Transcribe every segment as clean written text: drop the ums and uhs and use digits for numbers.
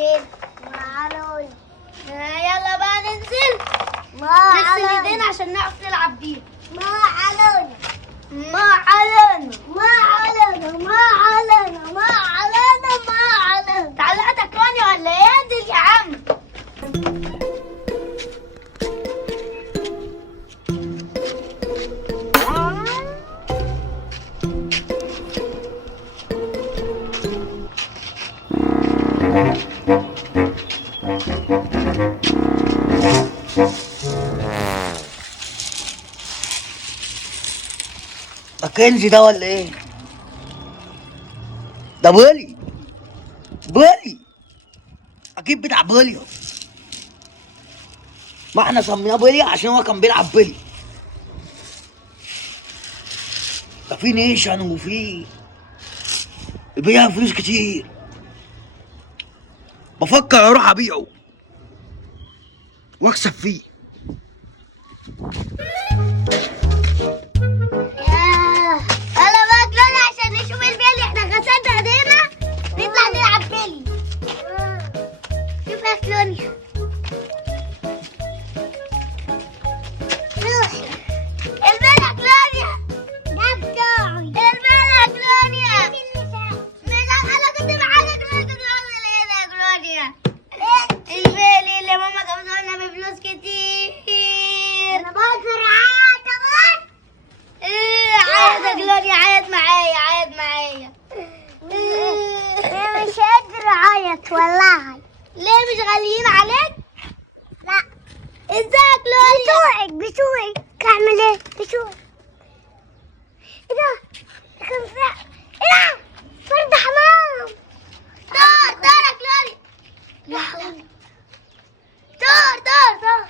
فين؟ معلول. يلا بقى ننزل. نغسل ايدينا عشان نعرف نلعب بيه. ما علينا. ما علينا. ما علينا. ما علينا. ما علينا. ما علينا. تعلقتك راني ولا ايه؟ انزل يا عم. ده كنزي ده ولا ايه؟ ده بولي اكيد بتاع بولي. ما احنا سميناه بولي عشان هو كان بيلعب بولي. ده في نيشن وفي بيها فلوس كتير. بفكر اروح ابيعه واكسب فيه. يلا بقى كلنا عشان نشوف البيلي. احنا غسلنا ايدينا نطلع نلعب بيلي. شوف يا كلونيا. البيلي يا كلونيا. ده بتاعي. البيلي يا كلونيا. انا كنت معاك كنت بعمل ايه يا كلونيا؟ البيلي اللي ماما جابته لنا بفلوس كتير. انا بقدر اعيط كمان. عيط يا كلونيا. عيط معايا. انا مش قادر اعيط والله. ليه مش غاليين عليك؟ لا. ازاي يا كلونيا؟ بتوعك اعمل ايه؟ بتوعك. ايه ده؟ كان في ايه ده؟ فرد حمام. طار يا كلونيا. طار.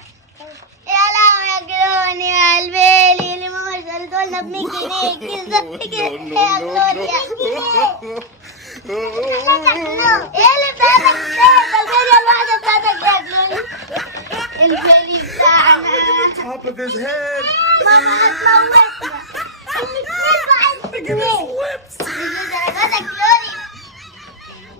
يا لهوي يا كلونيا. البيلي اللي ماما اشتريته لنا ب 100 جنيه كده يا كلونيا. ايه اللي بتاعتك ده؟ البيلي الواحدة بتاعتك يا كلونيا. البيلي بتاعنا. Top of his head. ماما هتموتنا. الاثنين ب 1000 جنيه.